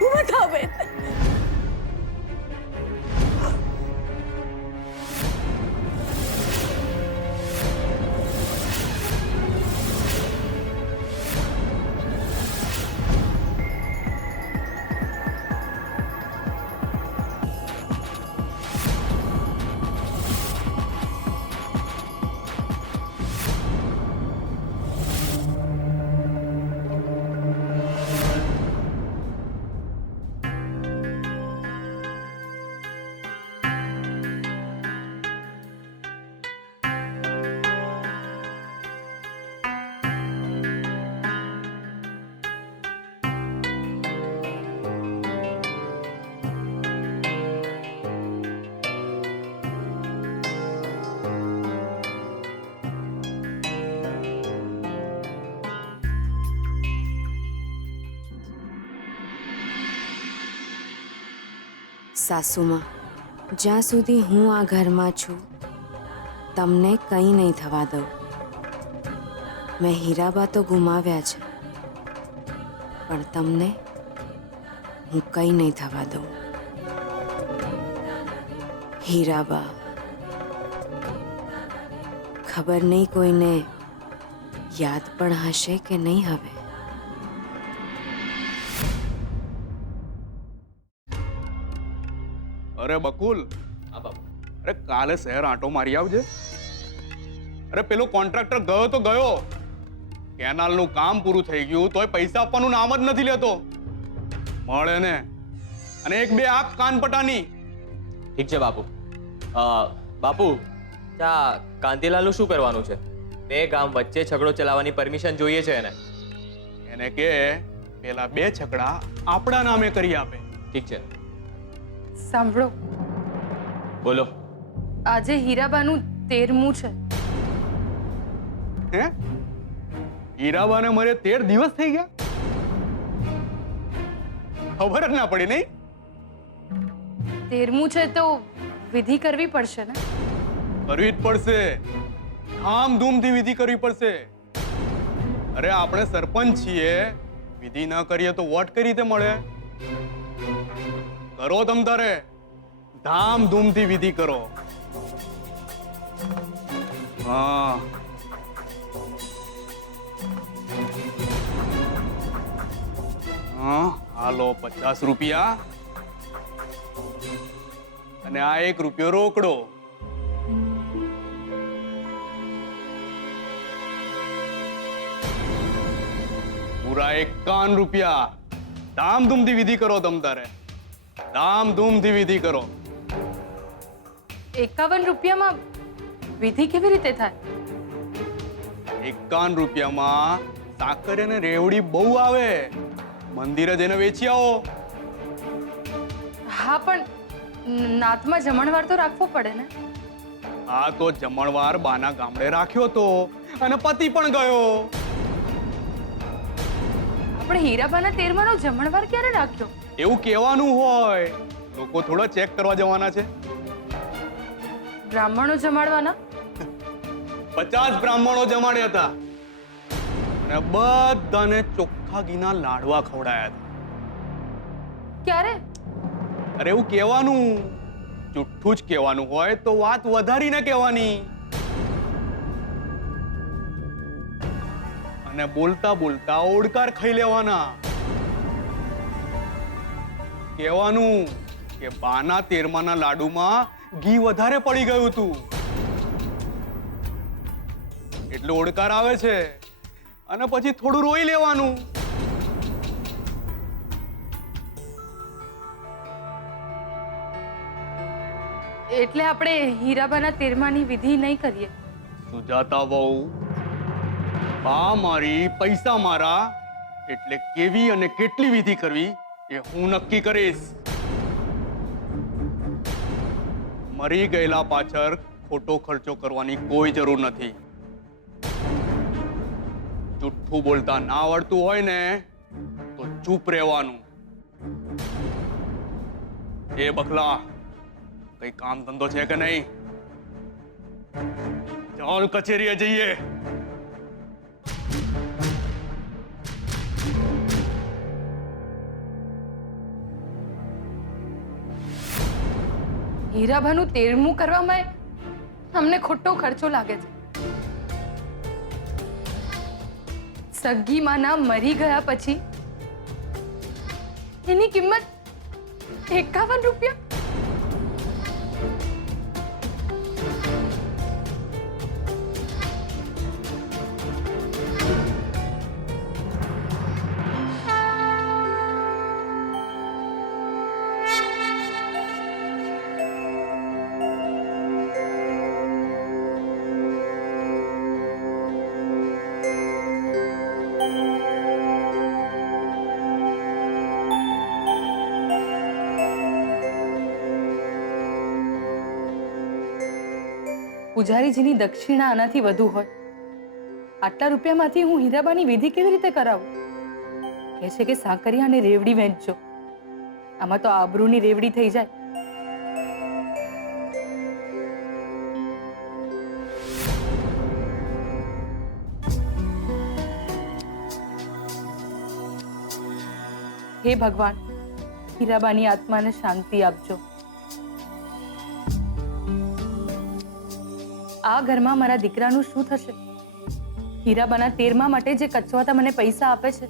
બતાવે. સાસુમાં, જ્યાં સુધી હું આ ઘરમાં છું તમને કંઈ નહીં થવા દઉં. મેં હીરાબા તો ગુમાવ્યા છે, પણ તમને હું કંઈ નહીં થવા દઉં. હીરાબા, ખબર નહીં કોઈને યાદ પણ હશે કે નહીં હવે. અરે બકુલ, અરે કાલે શહેર આંટો મારી આવજે. અરે પેલો કોન્ટ્રાક્ટર ગયો તો ગયો, કેનાલનું કામ પૂરું થઈ ગયું તોય પૈસા આપવાનું નામ જ નથી લેતો. મળે ને અને એક બે આપ કાનપટાની. ઠીક છે બાપુ. બાપુ, ત્યાં કાંતિલાલનું શું કરવાનું છે? બે ગામ વચ્ચે છગડો ચલાવવાની પરમિશન જોઈએ છે એને. એને કે પેલા બે છકડા આપણા નામે કરી આપે. ઠીક છે. સાંભળો, બોલો. આજે હીરાબાનું 13મું છે. હે? હીરાબાને મરે 13 દિવસ થઈ ગયા? ખબર જ ના પડી નહીં? 13મું છે તો વિધિ કરવી પડશે ને? કરવી જ પડશે, ધામધૂમથી વિધિ કરવી પડશે. અરે આપણે સરપંચ છીએ, વિધિ ના કરીએ તો વોટ કઈ રીતે મળે? કરો તમ તારે, ધામધૂમથી વિધિ કરો. હા, હાલો 50 રૂપિયા અને આ 1 રૂપિયો રોકડો. પૂરા 51 રૂપિયા. ધામધૂમથી વિધિ કરો તમ તારે, ધામધૂમથી વિધિ કરો. 51 રૂપિયામાં વિધિ કેવી રીતે થાય? 51 રૂપિયામાં સાકર અને રેવડી બહુ આવે. મંદિરે જઈને વેચી આવો. હા, પણ નાતમાં જમણવાર તો રાખવો પડે ને? આ તો જમણવાર બાના ગામડે રાખ્યો તો અને પતિ પણ ગયો. આપણે હીરાબાના 13માનો જમણવાર ક્યારે રાખ્યો? એવું કહેવાનું હોય, લોકો થોડા ચેક કરવા જવાના છે. બ્રાહ્મણો જમાડવાના? 50 બ્રાહ્મણો જમાડ્યા હતા અને બધાને ચોખ્ખા ઘીના લાડવા ખવડાયા હતા. ક્યારે? અરે એવું કહેવાનું, જુઠ્ઠું જ કહેવાનું હોય તો વાત વધારીને કહેવાની અને બોલતા બોલતા ઓડકાર ખાઈ લેવાના. કહેવાનું કે બાના 13માના લાડુમાં ઘી વધારે પડી ગયું હતું એટલે ઓડકાર આવે છે અને પછી થોડું રોઈ લેવાનું. એટલે આપણે હીરાબાના 13માની વિધિ નહીં કરીએ? સુજાતા વહુ, બા મારી પૈસા મારા, એટલે કેવી અને કેટલી વિધિ કરવી એ હું નક્કી કરીશ. મરી ગયેલા પાછળ ખોટો ખર્ચો કરવાની કોઈ જરૂર નથી. જુઠ્ઠું બોલતા ના આવડતું હોય ને તો ચૂપ રહેવાનું. એ બકલા, કઈ કામ ધંધો છે કે નહીં? ચાલ કચેરીએ જઈએ. હીરાબાનું 13મું કરવામાં અમને ખોટો ખર્ચો લાગે છે. સગી માના મરી ગયા પછી એની કિંમત 51 રૂપિયા. પૂજારીજીની દક્ષિણા આનાથી વધુ હોય. આટલા રૂપિયામાંથી હું હીરાબાની વિધિ કેવી રીતે કરાવું? કહે છે કે સાકરિયા અને રેવડી વહેંચજો. આમાં તો આબરૂની રેવડી થઈ જાય. હે ભગવાન, હીરાબાની આત્માને શાંતિ આપજો. આ ઘરમાં મારા દીકરાનું શું થશે? હીરાબાના 13મા માટે જે કચવાતા મને પૈસા આપે છે,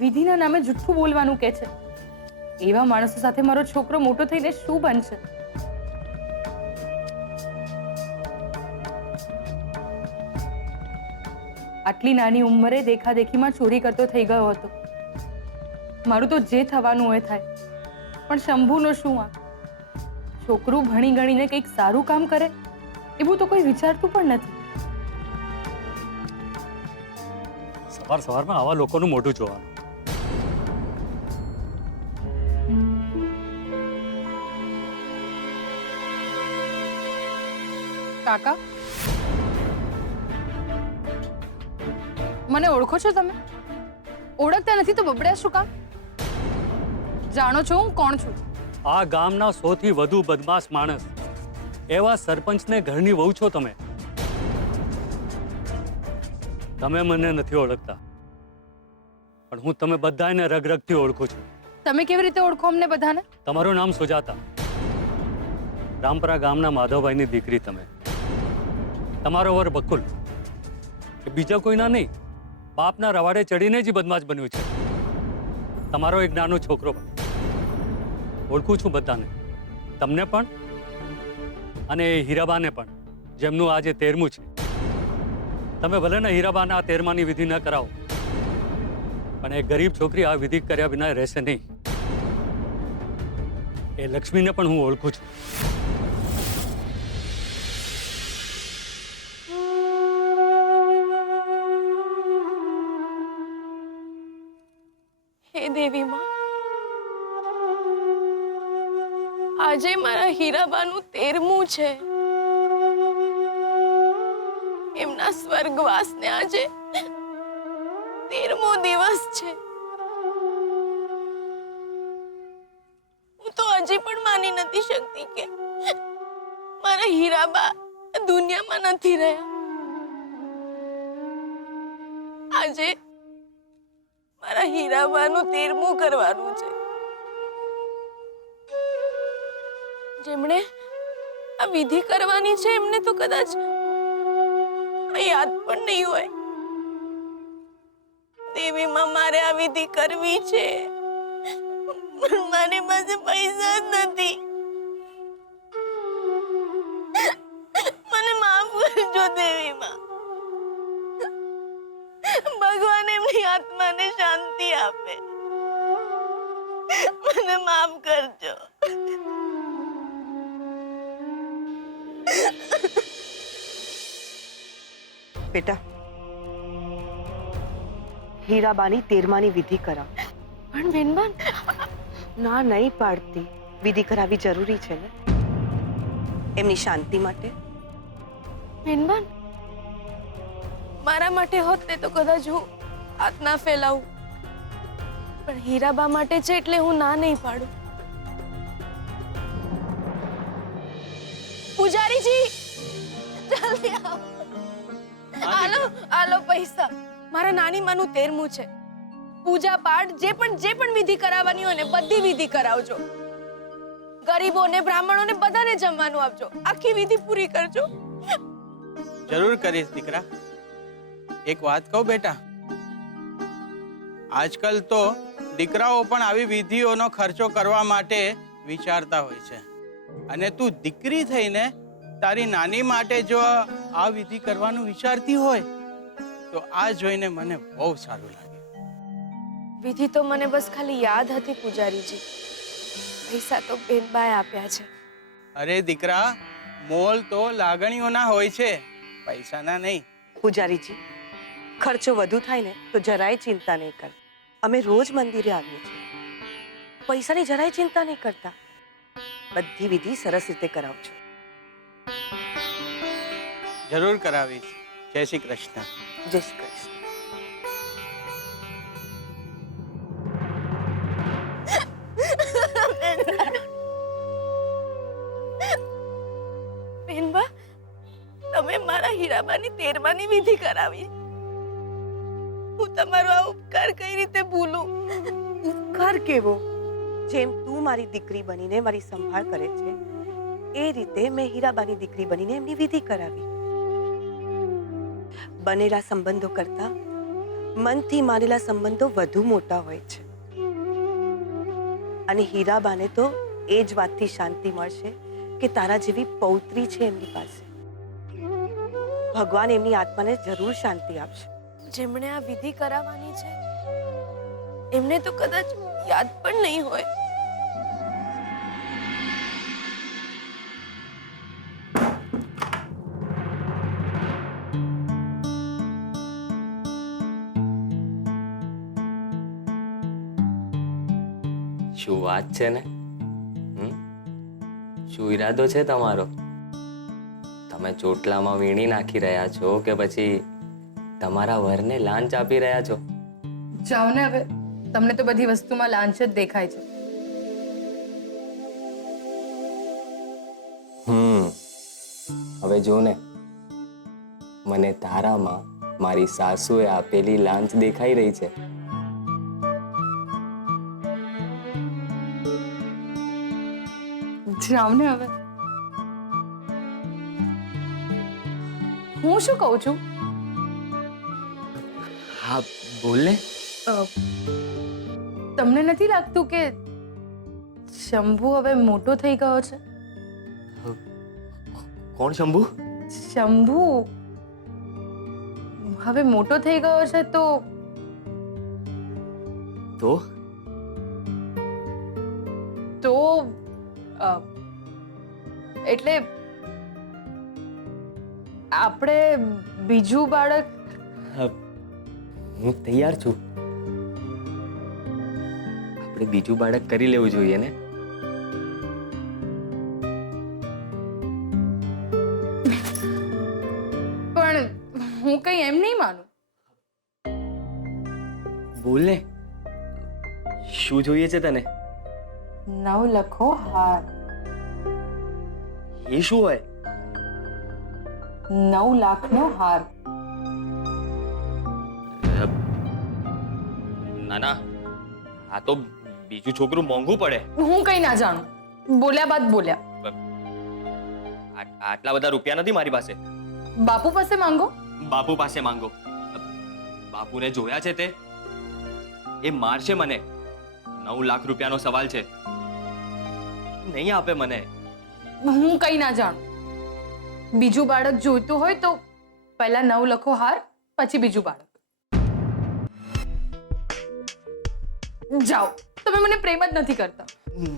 વિધિના નામે જુઠ્ઠું બોલવાનું કહે છે, એવા માણસો સાથે મારો છોકરો મોટો થઈને શું બનશે? આટલી નાની ઉંમરે દેખાદેખીમાં ચોરી કરતો થઈ ગયો હતો. મારું તો જે થવાનું હોય થાય, પણ શંભુનો શું? આ છોકરું ભણી ગણીને કંઈક સારું કામ કરે એવું તો કોઈ વિચારતું પણ નથી. સવાર સવારમાં આવા લોકોનું મોઢું જોવાનું. કાકા, મને ઓળખો છો તમે? ઓળખતા નથી તો બબડ્યા શું કામ? જાણો છો હું કોણ છું? આ ગામના સૌથી વધુ બદમાશ માણસ એવા સરપંચને ઘરની વહુ છો તમે. તમે મને નથી ઓળખતા, પણ હું તમે બધાને રગરગથી ઓળખું છું. તમે કેવી રીતે ઓળખો અમને બધાને? તમારું નામ સુજાતા, રામપરા ગામના માધવભાઈની દીકરી તમે. તમારો વર બકુલ એ બીજા કોઈના નહીં, બાપના રવાડે ચડીને જ બદમાશ બન્યું છે. તમારો એક નાનો છોકરો પણ. ઓળખું છું બધાને, તમને પણ અને હીરાબાને પણ, જેમનું આજે 13મું છે. તમે ભલે ને હીરાબાના 13માની વિધિ ન કરાવો, પણ એ ગરીબ છોકરી આ વિધિ કર્યા વિના રહેશે નહીં. એ લક્ષ્મીને પણ હું ઓળખું છું. હે દેવી માં, આજે મારા હીરાબાનું 13મું છે. એમના સ્વર્ગવાસને આજે 13મો દિવસ છે. હું તો હજી પણ માની નથી શકતી કે મારા હીરાબા દુનિયામાં નથી રહ્યા. આજે મારા હીરાબાનું 13મું કરવાનું છે. જેમણે આ વિધિ કરવાની છે એમને તો કદાચ યાદ પણ નહીં હોય. દેવીમાં મારે આ વિધિ કરવી છે, મારી પાસે પૈસા જ નથી. મને માફ કરજો દેવીમાં. ભગવાન એમની આત્માને શાંતિ આપે. મને માફ કરજો. બેટા, હીરાબાની 13માની વિધિ કરાવ. પણ બેનબા, ના નહીં પાડતી. વિધિ કરાવી જરૂરી છે ને, એમની શાંતિ માટે. બેનબા, મારા માટે હોત ને તો કદાચ હું હાથ ના ફેલાવું, પણ હીરાબા માટે છે એટલે હું ના નહીં પાડું. પૂજારીજી, જલ્દી આવો. આલો પૈસા. મારા નાની માનું 13મું છે. પૂજા પાઠ જે પણ વિધિ કરાવવાની હોય ને બધી વિધિ કરાવજો. ગરીબોને, બ્રાહ્મણોને બધાને જમવાનું આપજો. આખી વિધિ પૂરી કરજો. જરૂર કરીશ દીકરા. એક વાત કહું બેટા, આજકાલ તો દીકરાઓ પણ આવી વિધિઓનો ખર્ચો કરવા માટે વિચારતા હોય છે, અને તું દીકરી થઈને તારી નાની માટે જો આ વિધિ કરવાનું વિચારતી હોય તો આ જોઈને મને બહુ સારું લાગે. વિધિ તો મને બસ ખાલી યાદ હતી પૂજારીજી. પૈસા તો બેનબાએ આપ્યા છે. અરે દીકરા, મોલ તો લાગણીઓના હોય છે, પૈસાના નહીં. પૂજારીજી, ખર્ચો વધુ થાય ને તો જરાય ચિંતા નહીં કર. અમે રોજ મંદિરે આવીએ છીએ. પૈસાની જરાય ચિંતા નહીં કરતા. બધી વિધિ સરસ રીતે કરાવજો. જરૂર કરાવીશ. જય શ્રી કૃષ્ણ. જય શ્રી કૃષ્ણ. બેનબા, તમે મારા હીરાબાની 13માની વિધિ કરાવી. હું તમારો આ ઉપકાર કઈ રીતે ભૂલું? ઉપકાર કેવો? જેમ તું મારી દીકરી બનીને મારી સંભાળ કરે છે એ રીતે મેં હીરાબાની દીકરી બનીને એમની વિધિ કરાવી. બનેલા સંબંધો કરતા મનથી માનેલા સંબંધો વધુ મોટા હોય છે, અને હીરાબાને તો એ જ વાતથી શાંતિ મળશે કે તારા જેવી પૌત્રી છે એમની પાસે. ભગવાન એમની આત્માને જરૂર શાંતિ આપશે. જેમણે આ વિધિ કરાવવાની છે એમને તો કદાચ યાદ પણ નહીં હોય. શું વાત છે ને? શું ઈરાદો છે તમારો? તમે ચોટલામાં વીણી નાખી રહ્યા છો કે પછી તમારા વરને લાંચ આપી રહ્યા છો? જાઓ ને હવે, તમને તો બધી વસ્તુમાં લાંચ જ દેખાય છે. હવે જો ને, મને તારામાં મારી સાસુએ આપેલી લાંચ દેખાઈ રહી છે. જાઓ ને હવે. હું શું કહું છું? હા બોલ ને. તમને નથી લાગતું કે શંભુ હવે મોટો થઈ ગયો છે? કોણ શંભુ? શંભુ હવે મોટો થઈ ગયો છે તો એટલે આપણે બીજું બાળક. હું તૈયાર છું. આપણે બીજું બાળક કરી લેવું જોઈએ ને. પણ હું કઈ એમ નહીં માનું. બોલ ને, શું જોઈએ છે તને? 9 લખો હાર. એ શું હોય? 9 લાખનો હાર. ના ના, આ તો બીજું છોકરું મોંઘું પડે. હું કઈ ના જાણું. બોલ્યા બાદ બોલ્યા. આટલા બધા રૂપિયા નથી મારી પાસે. બાપુ પાસે માંગો. બાપુ પાસે માંગો. બાપુને જોયા છે તે? એ મારશે મને. 9 લાખ રૂપિયાનો સવાલ છે. નહીં આપે મને. હું કઈ ના જાણું. બીજું બાળક જોઈતું હોય તો પહેલા 9 લખો હાર, પછી બીજું બાળક. જાઓ, તમે મને પ્રેમ જ નથી કરતા.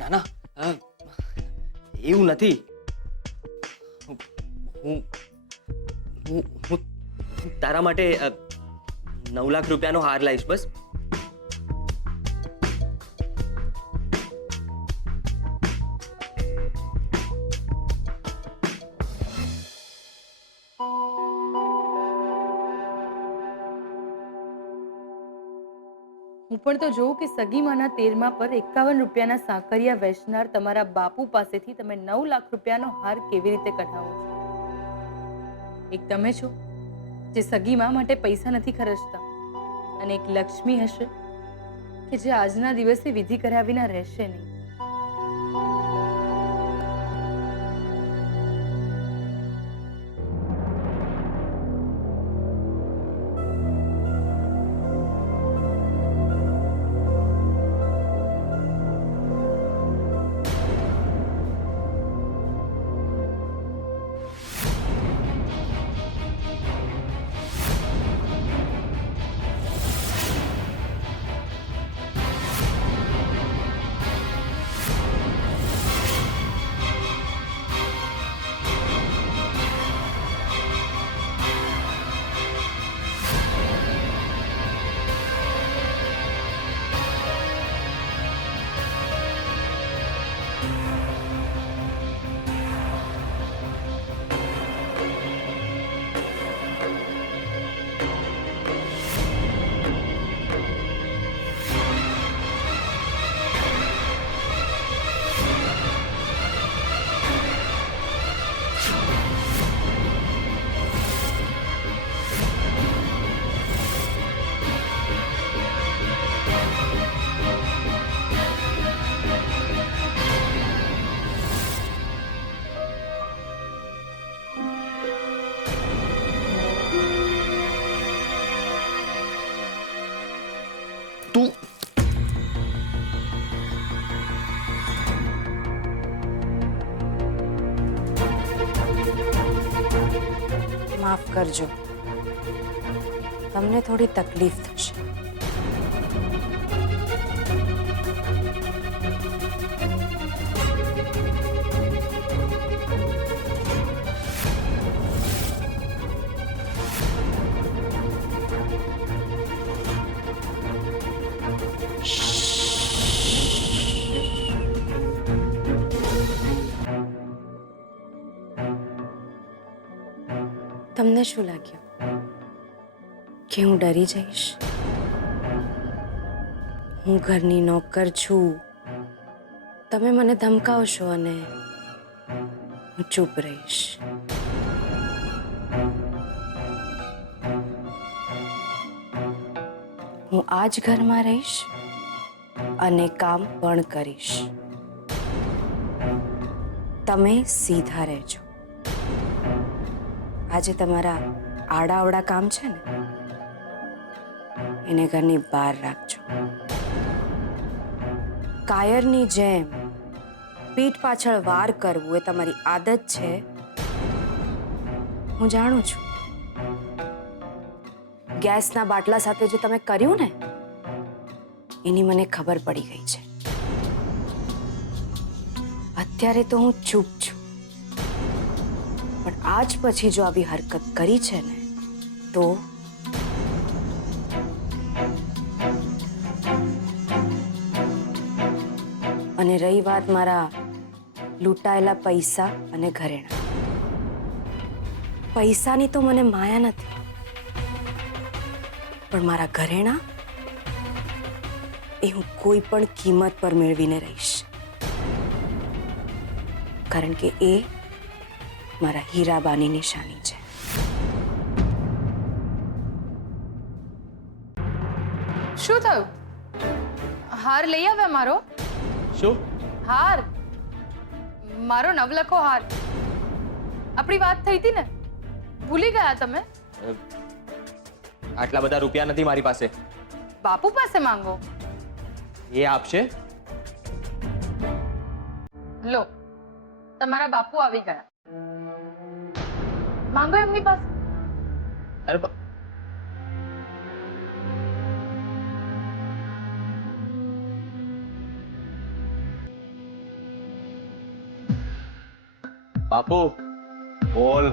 ના ના, એવું નથી. હું તારા માટે 9 લાખ રૂપિયાનો હાર લાવીશ બસ. હું પણ તો જોઉં કે સગી માના 13મા પર 51 રૂપિયાના સાંકરિયા વેચનાર તમારા બાપુ પાસેથી તમે 9 લાખ રૂપિયાનો હાર કેવી રીતે કઢાવો છો. એક તમે છો જે સગી મા માટે પૈસા નથી ખર્ચતા, અને એક લક્ષ્મી હશે કે જે આજના દિવસે વિધિ કર્યા વિના રહેશે નહીં. માફ કરજો, તમને થોડી તકલીફ થશે. તમને શું લાગ્યું કે હું ડરી જઈશ? હું ઘરની નોકર છું, તમે મને ધમકાવશો અને હું ચૂપ રહીશ. હું આ જ ઘરમાં રહીશ અને કામ પણ કરીશ. તમે સીધા રહેજો. આજે તમારા આડાઅવડા કામ છે ને, એને ઘરની બહાર રાખજો. કાયરની જેમ પીઠ પાછળ વાર કરવું એ તમારી આદત છે, હું જાણું છું. ગેસના બાટલા સાથે જે તમે કર્યું ને, એની મને ખબર પડી ગઈ છે. અત્યારે તો હું ચૂપ છું, પણ આજ પછી જો આવી હરકત કરી છે ને તો અને રહી વાત મારા લૂંટાયેલા પૈસા અને ઘરેણાં, પૈસાની તો મને માયા નથી, પણ મારા ઘરેણાં એ હું કોઈ પણ કિંમત પર મેળવીને રહીશ, કારણ કે એ મારા હીરાબાની નિશાની છે. શું થયું? હાર લઈ આવ્યા મારો? શું? હાર, મારો નવલખો હાર. આપણી વાત થઈ હતી ને, ભૂલી ગયા તમે? આટલા બધા રૂપિયા નથી મારી પાસે. બાપુ પાસે માંગો. એ આપશે? લો, તમારા બાપુ આવી ગયા, માંગો એમની પાસે. અરે બાપુ, બોલ.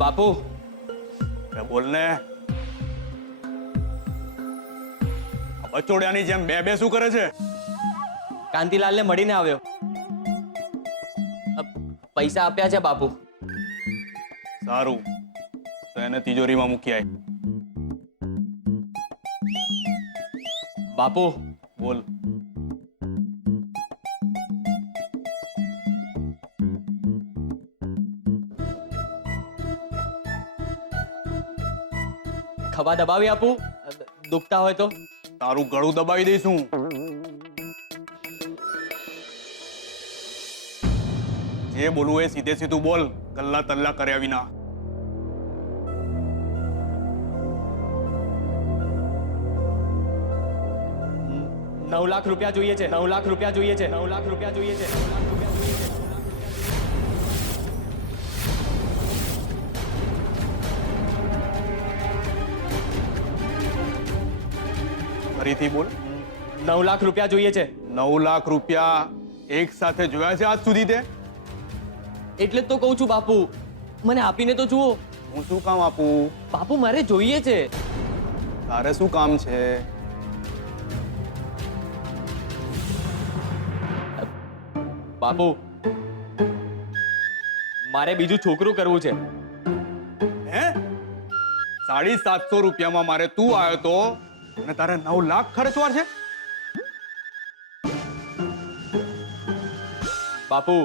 બાપુ, અરે બોલ ને. બચોડિયાની જેમ બે શું કરે છે? કાંતિલાલને મળીને આવ્યો. પૈસા આપ્યા છે બાપુ. સારું, તો એને તિજોરીમાં મૂકી આય. બાપુ, બોલ. ખભા દબાવી આપું દુખતા હોય તો? તારું ગળું દબાવી દઈશું. જે બોલવું એ સીધે સીધું બોલ, ગલ્લા તલ્લા કર્યા વિના. 9 લાખ રૂપિયા જોઈએ છે. 9 લાખ રૂપિયા જોઈએ છે. 9 લાખ રૂપિયા જોઈએ છે. 9 લાખ રૂપિયા જોઈએ છે. ફરીથી બોલ. 9 લાખ રૂપિયા જોઈએ છે. 9 લાખ રૂપિયા એક સાથે જોયા છે આજ સુધી તે? એટલે જ તો કહું છું બાપુ, મને આપીને તો જુઓ. હું શું કામ આપું? બાપુ મારે જોઈએ છે. તારે શું કામ છે? બાપુ, મારે બીજું છોકરું કરવું છે. હે? 750 રૂપિયામાં મારે તું આવ્યો તો અને તારે 9 લાખ ખર્ચવા છે? બાપુ,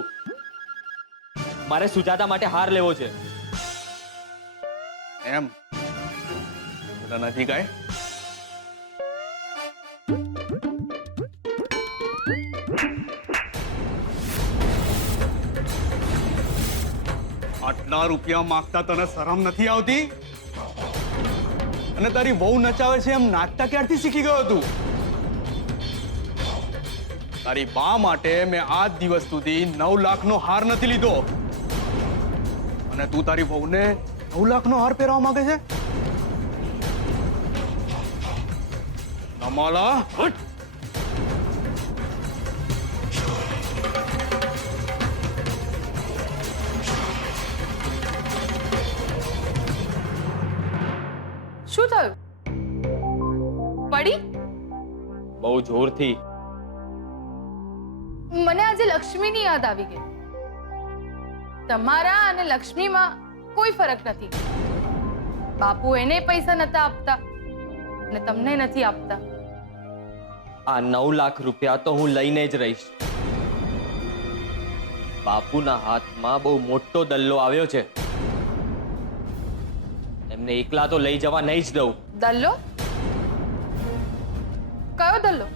મારે સુજાતા માટે હાર લેવો છે. એમ? એટલે નથી કાંઈ? આટલા રૂપિયા માંગતા તને શરમ નથી આવતી? અને તારી વહુ નચાવે છે એમ નાચતા ક્યારથી શીખી ગયો તું? તારી બા માટે મેં આજ દિવસ સુધી 9 લાખનો હાર નથી લીધો અને તું તારી વહુને 9 લાખનો હાર પહેરવા માંગે છે? નમાલા હટ! શું થયું? પડી? બહુ જોરથી. મને આજે લક્ષ્મીની યાદ આવી ગઈ. તમારા અને લક્ષ્મીમાં કોઈ ફરક નથી. બાપુ એને પૈસા નતા આપતા અને તમને નથી આપતા. આ 9 લાખ રૂપિયા તો હું લઈને જ રહીશ. બાપુના હાથમાં બહુ મોટો દલ્લો આવ્યો છે. એમને એકલા તો લઈ જવા નહીં જ દઉં. દલ્લો? કયો દલ્લો?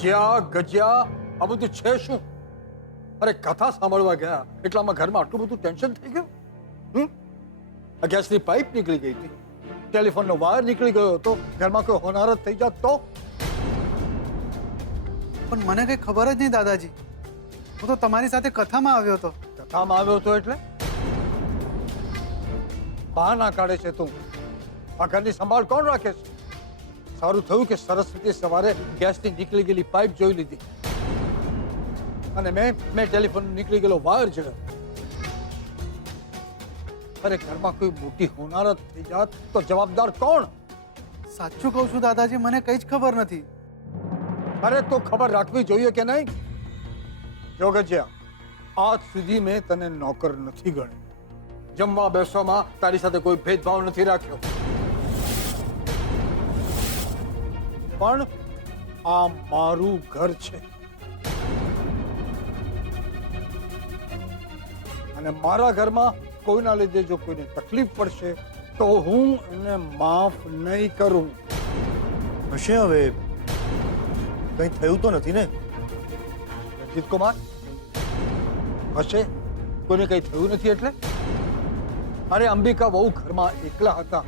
ગજ્યા ગજ્યા આ બધું છે શું? અરે કથા સાંભળવા ગયા એટલામાં ઘરમાં આટલું બધું ટેન્શન થઈ ગયું. આ ગેસની પાઇપ નીકળી ગઈ હતી, ટેલિફોનનો વાયર નીકળી ગયો હતો, ઘરમાં કોઈ હોનારત થઈ જાત તો? પણ મને કઈ ખબર જ નહીં દાદાજી. હું તો તમારી સાથે કથામાં આવ્યો હતો. કથામાં આવ્યો હતો એટલે બહાના કાઢે છે તું. આ ઘરની સંભાળ કોણ રાખે છે? સારું થયું કે સરસ્વતી સવારે ગેસની નીકળી ગયેલી પાઇપ જોઈ લીધી અને મેં ટેલિફોન નીકળી ગયેલો વાયર જોયો. અરે ઘરમાં કોઈ મોટી હોનારત થઈ જાત તો જવાબદાર કોણ? સાચું કહું છું દાદાજી, મને કઈ જ ખબર નથી. અરે તો ખબર રાખવી જોઈએ કે નહીં? જો ગજ્યા, આજ સુધી મેં તને નોકર નથી ગણ્યો. જમવા બેસવામાં તારી સાથે કોઈ ભેદભાવ નથી રાખ્યો. પણ આ મારું ઘર છે અને મારા ઘરમાં કોઈના લીધે જો કોઈને તકલીફ પડશે તો હું એને માફ નહીં કરું. હશે હવે કંઈ થયું તો નથી ને? રંજીત કુમાર, હશે કોઈને કંઈ થયું નથી એટલે? અરે અંબિકા બહુ ઘરમાં એકલા હતા,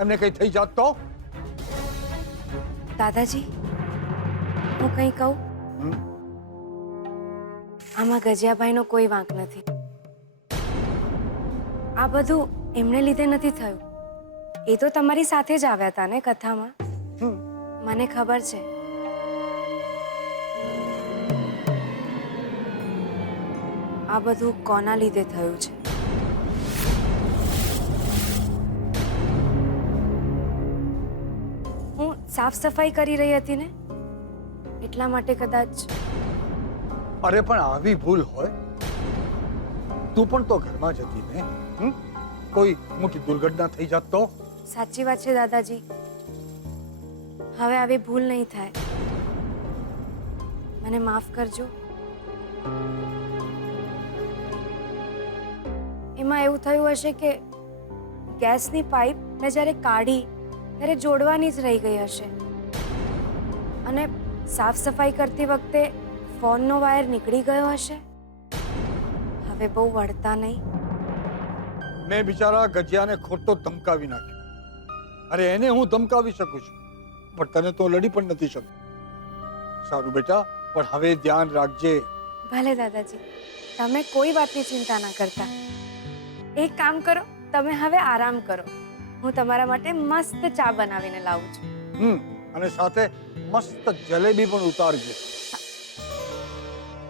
એમને કંઈ થઈ જાત તો? દાદાજી, હું કંઈ કહું? આમાં ગજિયાભાઈનો કોઈ વાંક નથી. આ બધું એમને લીધે નથી થયું. એ તો તમારી સાથે જ આવ્યા હતા ને કથામાં. મને ખબર છે. આ બધું કોના લીધે થયું છે? હું સાફ સફાઈ કરી રહી હતી ને, એટલા માટે કદાચ. અરે પણ આવી ભૂલ હોય? તું પણ તો ઘરમાં જ હતી ને. કોઈ મોટી દુર્ઘટના થઈ જાત તો? સાચી વાત છે દાદાજી, હવે આવી ભૂલ નહીં થાય. મને માફ કરજો. એમાં એવું થયું હશે કે ગેસની પાઇપ મેં જ્યારે કાઢી ત્યારે જોડવાની જ રહી ગઈ હશે અને સાફ સફાઈ કરતી વખતે ફોનનો વાયર નીકળી ગયો હશે. હવે બહુ વળતા નહીં. મેં બિચારા ગજિયાને ખોટો ધમકાવી નાખ્યો. અરે એને હું ધમકાવી શકું છું પણ તને તો લડી પણ નથી શકું. સારું બેટા, પણ હવે ધ્યાન રાખજે. ભલે દાદાજી, તમે કોઈ વાતની ચિંતા ના કરતા. એક કામ કરો, તમે હવે આરામ કરો. હું તમારા માટે મસ્ત ચા બનાવીને લાવું છું. અને સાથે મસ્ત જલેબી પણ ઉતારજે.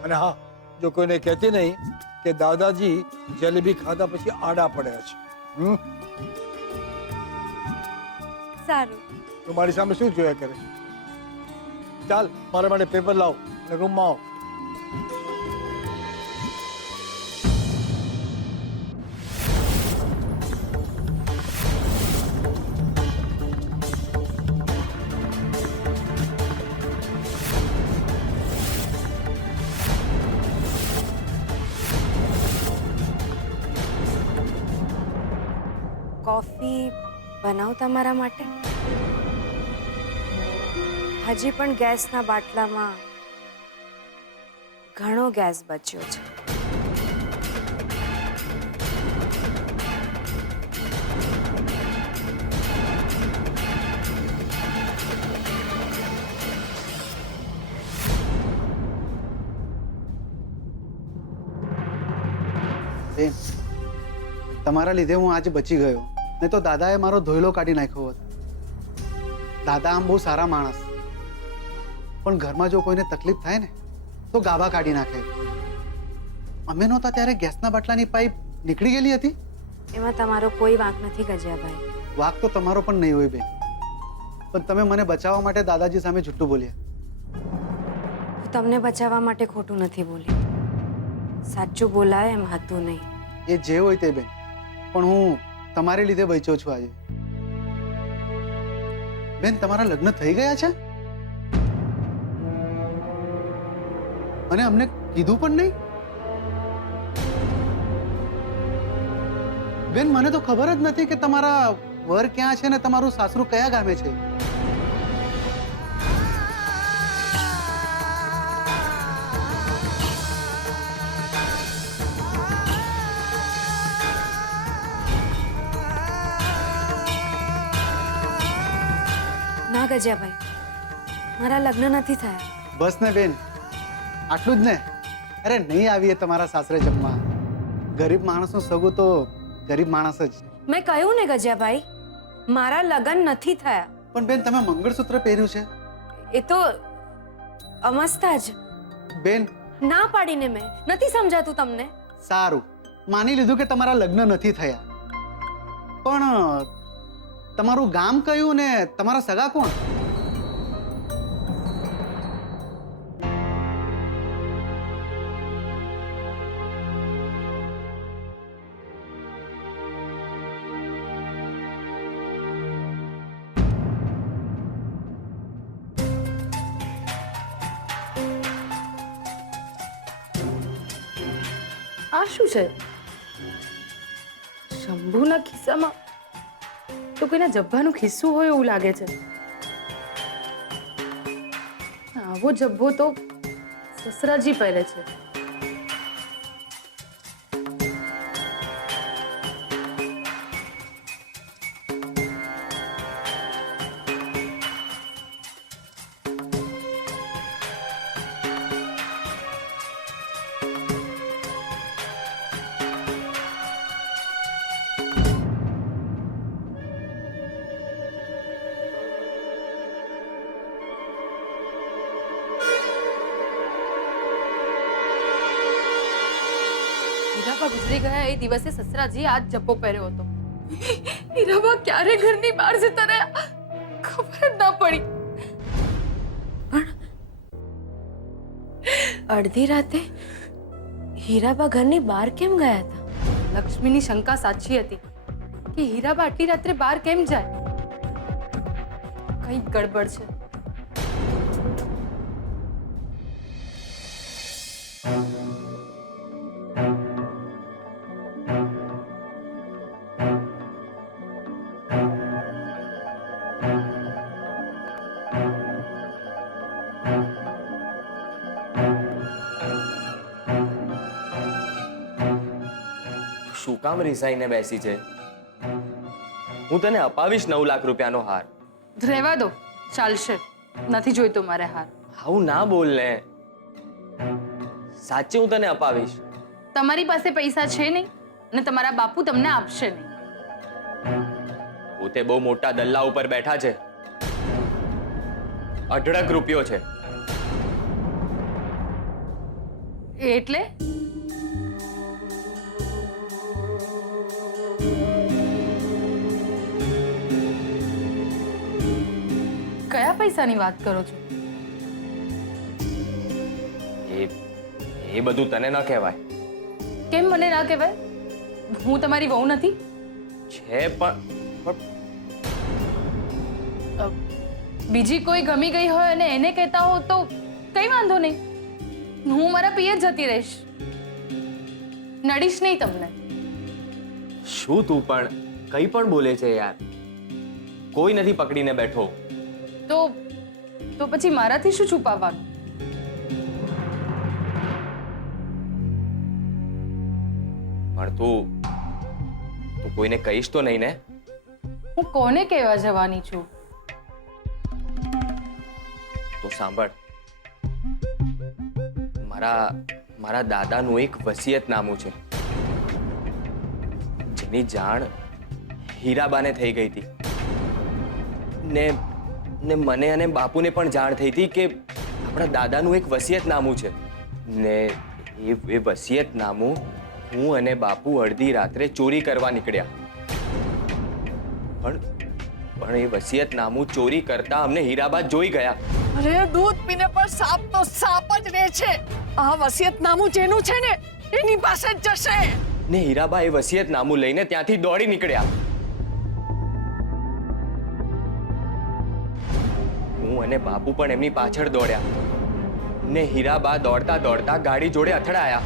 અને હા, જો કોઈને કહેતી નહીં કે દાદાજી જલેબી ખાધા પછી આડા પડ્યા છે. સારું. તો મારી સામે શું જોયા કરે? ચાલ, મારા માટે પેપર લાવ અને રૂમમાં આવ. કોફી બનાવ તમારા માટે. હજી પણ ગેસના બાટલામાં ઘણો ગેસ બચ્યો છે. બેન, તમારા લીધે હું આજે બચી ગયો, નહીં તો દાદાએ મારો ધોયલો કાઢી નાખ્યો હોત. દાદા આમ બહુ સારા માણસ, પણ ઘરમાં જો કોઈને તકલીફ થાય ને તો ગાભા કાઢી નાખે. અમે નહોતા ત્યારે ગેસના બાટલાની પાઇપ નીકળી ગયેલી હતી. એમાં તમારો કોઈ વાંક નથી ગજિયાભાઈ. વાક તો તમારો પણ નહીં હોય બેન, પણ તમે મને બચાવવા માટે દાદાજી સામે જુઠ્ઠું બોલ્યા. હું તમને બચાવવા માટે ખોટું નથી બોલી. સાચું બોલાય એમ હતું નહીં. એ જે હોય તે બેન, પણ હું તમારી લીધે બચ્યો છું આજે. બેન, તમારા લગ્ન થઈ ગયા છે અને અમને કીધું પણ નહીં. બેન, મને તો ખબર જ નથી કે તમારા વર ક્યાં છે ને તમારું સાસરું કયા ગામે છે. ના ગજિયાભાઈ, મારા લગ્ન નથી થયા. બસ ને બેન, આટલું જ ને. અરે નહીં આવીએ તમારા સાસરે જમવા. ગરીબ માણસનું સગું તો ગરીબ માણસ જ. મેં કહ્યું ને ગજિયાભાઈ, મારા લગ્ન નથી થયા. પણ બેન, તમે મંગળસૂત્ર પહેર્યું છે. એ તો અમસ્તા જ. બેન, ના પાડીને મેં નથી સમજાતું તમને. સારું, માની લીધું કે તમારા લગ્ન નથી થયા, પણ તમારું ગામ કયું ને તમારા સગા કોણ? આ શું છે? શંભુના ખિસ્સામાં તો કોઈના જબ્બાનું ખિસ્સું હોય એવું લાગે છે. આવો જબ્બો તો સસરાજી પહેરે છે. હીરાબા ગુજરી ગયા એ દિવસે સસરાજી આ જ જબ્બો પહેર્યો હતો. હીરાબા ક્યારે ઘરની બહાર જતા રહ્યા ખબર જ ના પડી. અડધી રાતે હીરાબા ઘરની બહાર કેમ ગયા હતા? લક્ષ્મીની શંકા સાચી હતી કે હીરાબા આટલી રાત્રે બહાર કેમ જાય. કંઈક ગડબડ છે. શું કામ રિસાઈને બેસી છે? હું તને અપાવીશ 9 લાખ રૂપિયાનો હાર. રહેવા દો, ચાલશે. નથી જોઈતો મારે હાર. આવું ના બોલ ને. સાચે હું તને અપાવીશ. તમારી પાસે પૈસા છે નહીં અને તમારા બાપુ તમને આપશે નહીં. પોતે બહુ મોટા દલ્લા ઉપર બેઠા છે. 18 રૂપિયો છે. એટલે કયા પૈસાની વાત કરો છો? એ બધું તને ન કહેવાય. કેમ મને ના કહેવાય? હું તમારી વહુ નથી? છે પણ બીજી કોઈ ગમી ગઈ હોય અને એને કહેતા હો તો કઈ વાંધો નહીં. હું મારા પિયર જતી રહીશ. નડીશ નહીં તમને. શું તું પણ કઈ પણ બોલે છે યાર. કોઈ નથી પકડીને બેઠો. તો તો પછી મારાથી શું છુપાવવાનું? પણ તું કોઈને કહીશ તો નહીં ને? હું કોને કહેવા જવાની છું? તો સાંભળ, મારા દાદાનું એક વસિયતનામું છે જેની જાણ હીરાબાને થઈ ગઈ હતી ને મને અને બાપુને પણ જાણ થઈ હતી કે આપણા દાદાનું એક વસિયતનામું છે ને એ વસિયતનામું હું અને બાપુ અડધી રાત્રે ચોરી કરવા નીકળ્યા. પણ એ વસિયતનામું ચોરી કરતા અમને હીરાબા જોઈ ગયા. અરે દૂધ પીને પણ સાપ તો સાપ જ રહે છે. આ વસિયતનામું જેનું છે ને એની પાસે જ જશે. ને હીરાબા એ વસિયતનામું લઈને ત્યાંથી દોડી નીકળ્યા. હું અને બાપુ પણ એમની પાછળ દોડ્યા ને હીરાબા દોડતા દોડતા ગાડી જોડે અથડાયા.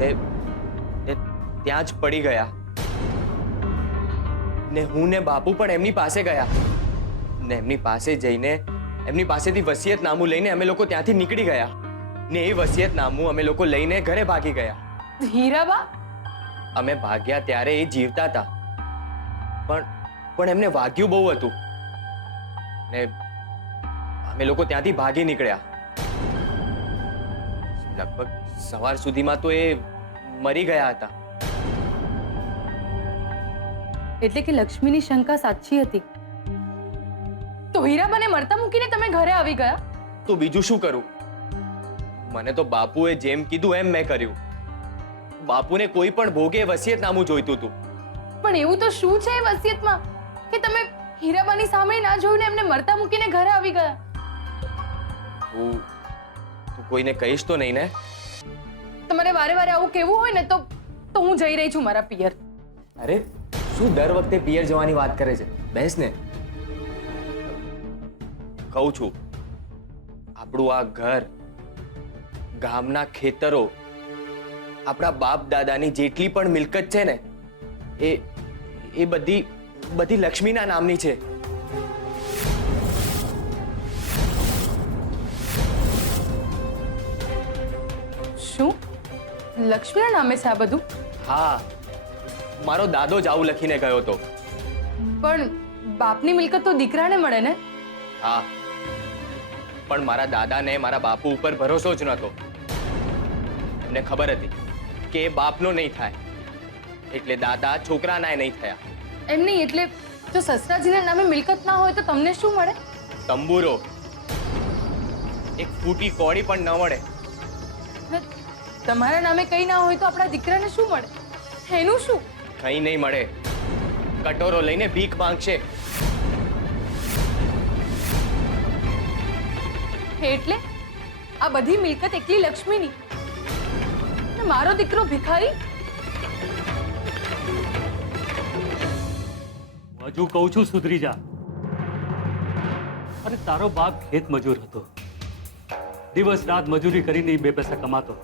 ને ત્યાં જ પડી ગયા ને હું ને બાપુ પણ એમની પાસે ગયા ને એમની પાસે જઈને એમની પાસેથી વસિયતનામું લઈને અમે લોકો ત્યાંથી નીકળી ગયા ને એ વસિયતનામું અમે લોકો લઈને ઘરે ભાગી ગયા. હીરાબા? અમે ભાગ્યા ત્યારે એ જીવતા હતા પણ એમને વાગ્યું બહુ હતું ને અમે લોકો ત્યાંથી ભાગી નીકળ્યા. લગભગ સવાર સુધીમાં તો એ મરી ગયા હતા. એટલે કે લક્ષ્મીની શંકા સાચી હતી. તો હીરાબાને મરતા મૂકીને તમે ઘરે આવી ગયા? તો બીજું શું કરું? મને તો બાપુએ જેમ કીધું એમ મેં કર્યું. બાપુને કોઈ પણ ભોગે વસિયતનામું જોઈતું હતું. પણ એવું તો શું છે એ વસિયતમાં કે તમે હીરાબાની સામે ના જોઈને એમને મરતા મૂકીને ઘરે આવી ગયા? તું કોઈને કહીશ તો નહીં ને? તમારે વારે વારે આવું કેવું હોય ને તો હું જઈ રહી છું મારા પિયર. અરે શું દર વખતે પિયર જવાની વાત કરે છે? બેસ ને. કહું છું, આપણું આ ઘર, ગામના ખેતરો, આપણા બાપ દાદાની જેટલી પણ મિલકત છે ને એ બધી લક્ષ્મીના નામની છે. શું લક્ષ્મીના નામે છે આ બધું? હા, મારો દાદો જ આવું લખીને ગયો હતો. પણ બાપની મિલકત તો દીકરાને મળે ને? હા, પણ મારા દાદાને મારા બાપુ ઉપર ભરોસો જ નહોતો. એમને ખબર હતી કે એ બાપનો નહીં થાય એટલે દાદા છોકરાના નહીં થયા. એમ નહીં, એટલે જો સસરાજીના નામે મિલકત ના હોય તો તમને શું મળે? તંબુરો, એક ફૂટી કોડી પણ ન મળે. તમારા નામે કઈ ના હોય તો આપણા દીકરાને શું મળે? એનું શું? કઈ નહીં મળે. કટોરો લઈને ભીખ માંગશે. એટલે આ બધી મિલકત એકલી લક્ષ્મીની અને મારો દીકરો ભિખારી? હજુ કહું છું સુધરી જા. અરે તારો બાપ ખેત મજૂર હતો, દિવસ રાત મજૂરી કરીને ઈ 2 પૈસા કમાતો.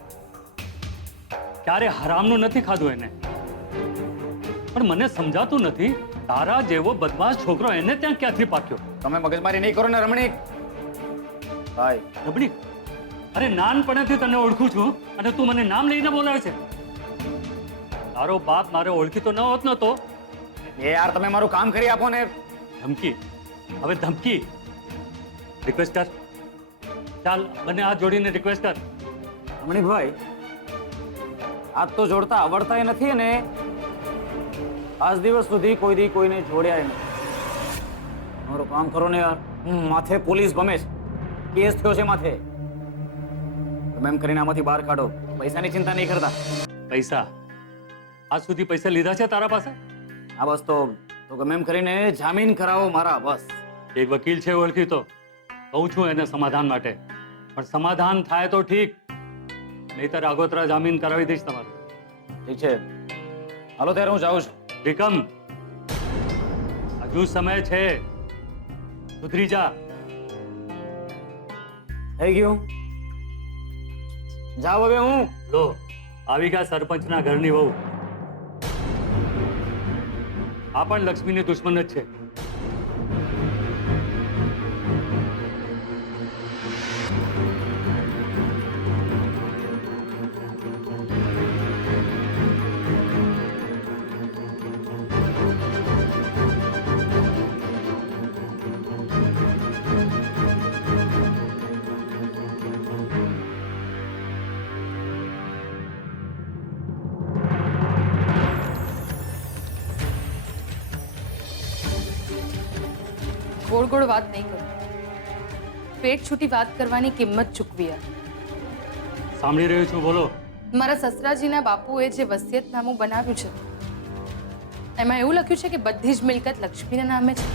ક્યારે હરામનું નથી ખાધું એને. પણ મને સમજાતું નથી તારા જેવો બદમાશ છોકરો એને ત્યાં ક્યાંથી પાક્યો? તમે મગજમારી નહીં કરો ને રમણીક. ભાઈ રબડી, અરે નાનપણેથી તને ઓળખું છું અને તું મને નામ લઈને બોલાવે છે. તારો બાપ મારે ઓળખીતો ન હોત નતો. એ યાર તમે મારું કામ કરી આપો ને. ધમકી? હવે ધમકી? રિક્વેસ્ટ કર. ચાલ બંને હાથ જોડીને રિક્વેસ્ટ કર. રમણીકભાઈ, હાથ તો જોડતા આવડતા નથી ને આજ દિવસ સુધી કોઈ દી કોઈને જોડ્યા નથી. મારું કામ કરો ને યાર. માથે પોલીસ ભમે છે, કેસ થયો છે માથે. તમે એમ કરીને આમાંથી બહાર કાઢો. પૈસાની ચિંતા નહીં કરતા. પૈસા? આજ સુધી પૈસા લીધા છે તારા પાસે? હા બસ તો ગમે એમ કરીને જામીન કરાવો મારા. બસ એક વકીલ છે ઓળખીતો, કહું છું એને સમાધાન માટે. પણ સમાધાન થાય તો ઠીક, નહીતર આગોતરા જામીન કરાવી દઈશ તમારું. ઠીક છે, હાલો ત્યારે હું જાઉં છું. વિક્રમ, હજુ સમય છે, સુધરી જા. થઈ ગયું, જાઓ હવે હું. લો આવી ગયા સરપંચના ઘરની વહુ. આ પણ લક્ષ્મીની દુશ્મન જ છે. ગોળ ગોળ વાત નહીં કરો. પેટ છૂટી વાત કરવાની કિંમત ચૂકવી યાર. સાંભળી રહ્યો છું, બોલો. મારા સસરાજીના બાપુએ જે વસિયતનામું બનાવ્યું છે એમાં એવું લખ્યું છે કે બધી જ મિલકત લક્ષ્મીના નામે છે.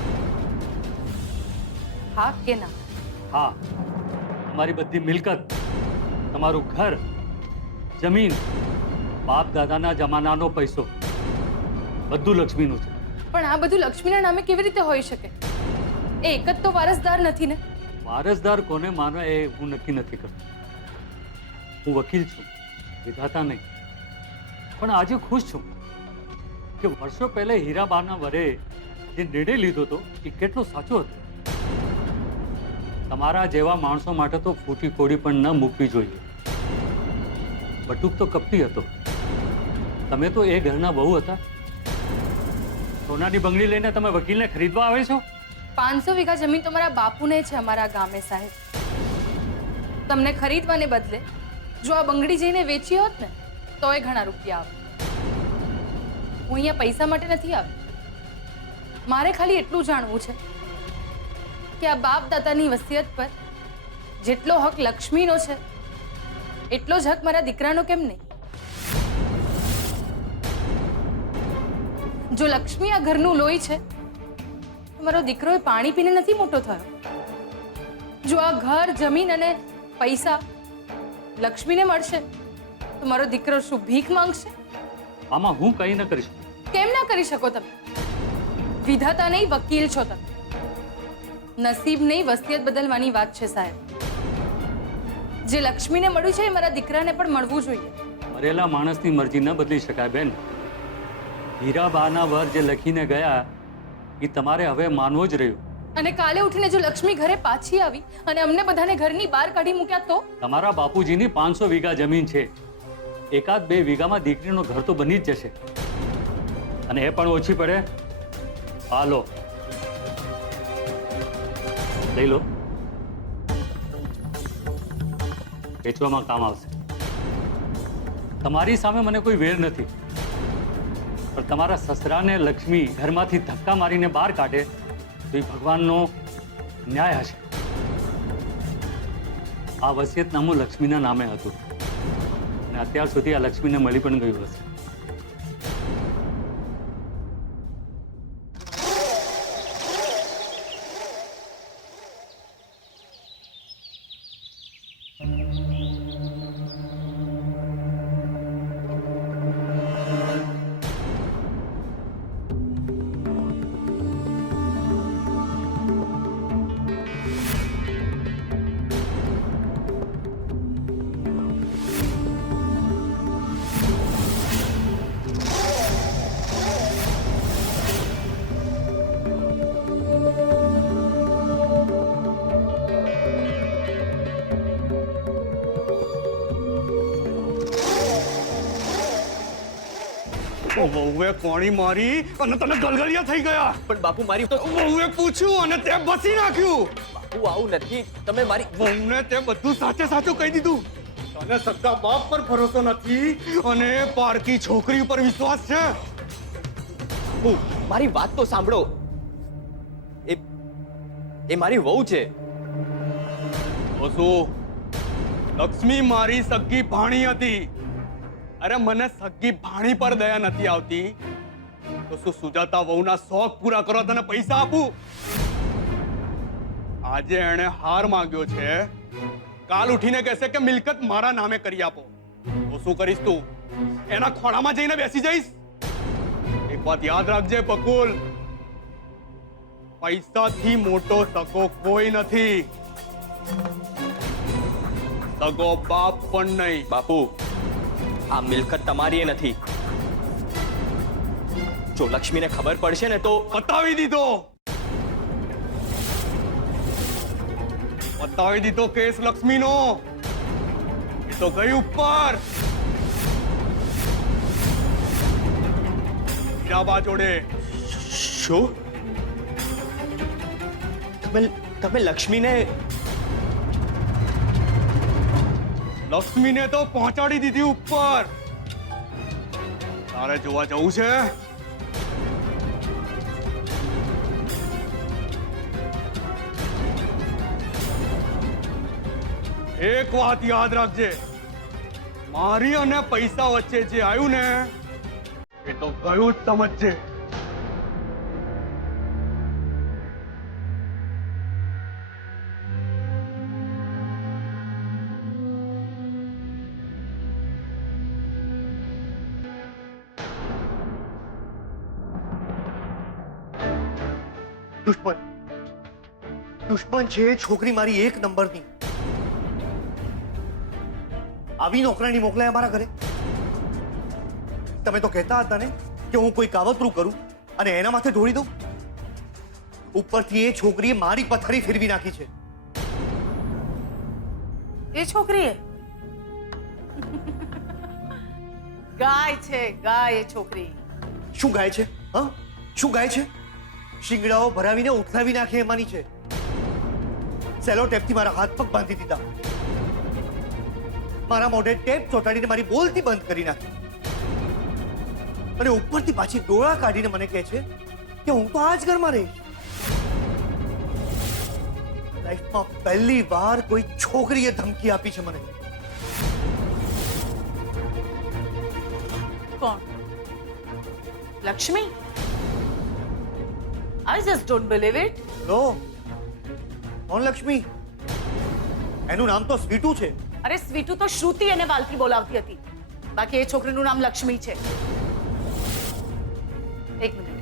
હા કે ના? હા, તમારી બધી મિલકત, તમારું ઘર, જમીન, બાપ દાદાના જમાનાનો પૈસો, બધું લક્ષ્મીનું છે. પણ આ બધું લક્ષ્મીના નામે કેવી રીતે હોઈ શકે? એ એક જ તો વારસદાર નથી ને. વારસદાર કોને માનો એ હું નક્કી નથી કરતો. હું વકીલ છું, વિધાતા નહીં. પણ આજે ખુશ છું કે વર્ષો પહેલા હીરાબાના વરે જે નિર્ણય લીધો હતો એ કેટલો સાચો હતો. તમારા જેવા માણસો માટે તો ફૂટી કોડી પણ ન મૂકવી જોઈએ. બટુક તો કપટી હતો. તમે તો એ ઘરના બહુ હતા. સોનાની બંગડી લઈને તમે વકીલને ખરીદવા આવે છો? 500 વીઘા જમીન તો મારા બાપુને છે અમારા ગામે સાહેબ. તમને ખરીદવાને બદલે જો આ બંગડી જઈને વેચી હોત ને તો એ ઘણા રૂપિયા આવે. હું અહીંયા પૈસા માટે નથી આવી. મારે ખાલી એટલું જાણવું છે કે આ બાપ દાદાની વસિયત પર જેટલો હક લક્ષ્મીનો છે એટલો જ હક મારા દીકરાનો કેમ નહીં? જો લક્ષ્મી આ ઘરનું લોહી છે તો મારો દીકરો એ પાણી પીને નથી મોટો થયો. જો આ ઘર, જમીન અને પૈસા લક્ષ્મીને મળશે તો મારો દીકરો શું ભીખ માંગશે? આમાં હું કંઈ ન કરી શકું. કેમ ના કરી શકો તમે? વિધાતા નહીં, વકીલ છો તમે. નસીબ નહીં, વસિયત બદલવાની વાત છે સાહેબ. જે લક્ષ્મીને મળ્યું છે એ મારા દીકરાને પણ મળવું જોઈએ. મરેલા માણસની મરજી ન બદલી શકાય બેન. હીરાબાના વર જે લખીને ગયા એ તમારે હવે માનવો જ રહ્યું. અને કાલે ઉઠીને જો લક્ષ્મી ઘરે પાછી આવી અને અમને બધાને ઘરની બહાર કાઢી મૂક્યા તો? તમારા બાપુજીની 500 વીઘા જમીન છે. 1-2 વીઘામાં દીકરીનો ઘર તો બની જ જશે. અને એ પણ ઓછી પડે. હાલો, લઈ લો. વેચવામાં કામ આવશે. તમારી સામે મને કોઈ વેર નથી, પણ તમારા સસરાને લક્ષ્મી ઘરમાંથી ધક્કા મારીને બહાર કાઢે તો એ ભગવાનનો ન્યાય હશે. આ વસિયતનામું લક્ષ્મીના નામે હતું અને અત્યાર સુધી આ લક્ષ્મીને મળી પણ ગયું હશે. વહુએ કોણી મારી અને તને ગલગલિયા થઈ ગયા. પણ બાપુ મારી વહુએ પૂછ્યું અને તે બસી નાખ્યું. બાપુ આવું નથી. તમે મારી વહુને તે બધું સાચે સાચું કહી દીધું. તને સગા બાપ પર ભરોસો નથી અને પારકી છોકરી ઉપર વિશ્વાસ છે. બાપુ મારી વાત તો સાંભળો. એ મારી વહુ છે. તો શું? લક્ષ્મી મારી સગી ભાણી હતી. અરે મને સગી ભાણી પર દયા નથી આવતી તો શું સુજાતા વહુના શોખ પૂરા કરવા તને પૈસા આપું? આજે એણે હાર માંગ્યો છે, કાલ ઉઠીને કહેશે કે મિલકત મારા નામે કરી આપો તો શું કરીશ તું? એના ખોળામાં જઈને બેસી જઈશ? એક વાત યાદ રાખજે બકુલ, પૈસાથી મોટો સગો કોઈ નથી. સગો બાપ પણ નહીં. બાપુ આ મિલકત તમારી નથી. જો લક્ષ્મીને ખબર પડશે ને તો બતાવી દીધો કેસ લક્ષ્મીનો. એ તો ગઈ ઉપર હીરાબા જોડે. શું તમે લક્ષ્મીને તો પહોંચાડી દીધી ઉપર. તારે જોવા જવું છે? એક વાત યાદ રાખજે, મારી અને પૈસા વચ્ચે જે આવ્યું ને એ તો ગયું જ સમજજે. દુશ્મન છે એ છોકરી મારી એક નંબરની. આવી નોકરાણી મોકલાય અમારા ઘરે. તમે તો કહેતા હતા ને કે હું કોઈ કાવતરું કરું અને એના માથે ઢોળી દઉં. ઉપરથી એ છોકરીએ મારી પથારી ફેરવી નાખી છે. એ છોકરીએ ગાય છે, ગાય એ છોકરી. શું ગાય છે? હા, શું ગાય છે? શિંગડાઓ ભરાવીને ઉઠલાવી નાખે એમાંની છે. સેલો ટેપથી મારા હાથ પગ બાંધી દીધા, મારા મોઢે ટેપ ચોંટાડીને મારી બોલતી બંધ કરી નાખી, અને ઉપરથી પાછી ડોળા કાઢીને મને કહે છે કે હું તો આ જ ઘરમાં રહીશ. લાઈફમાં પહેલી વાર કોઈ છોકરીએ ધમકી આપી છે મને. કોણ? Lakshmi? I just don't believe it. લો, કોણ લક્ષ્મી? એનું નામ તો સ્વીટુ છે. અરે સ્વીટુ તો શ્રુતિ એને વાલથી બોલાવતી હતી, બાકી એ છોકરીનું નામ લક્ષ્મી છે. એક મિનિટ,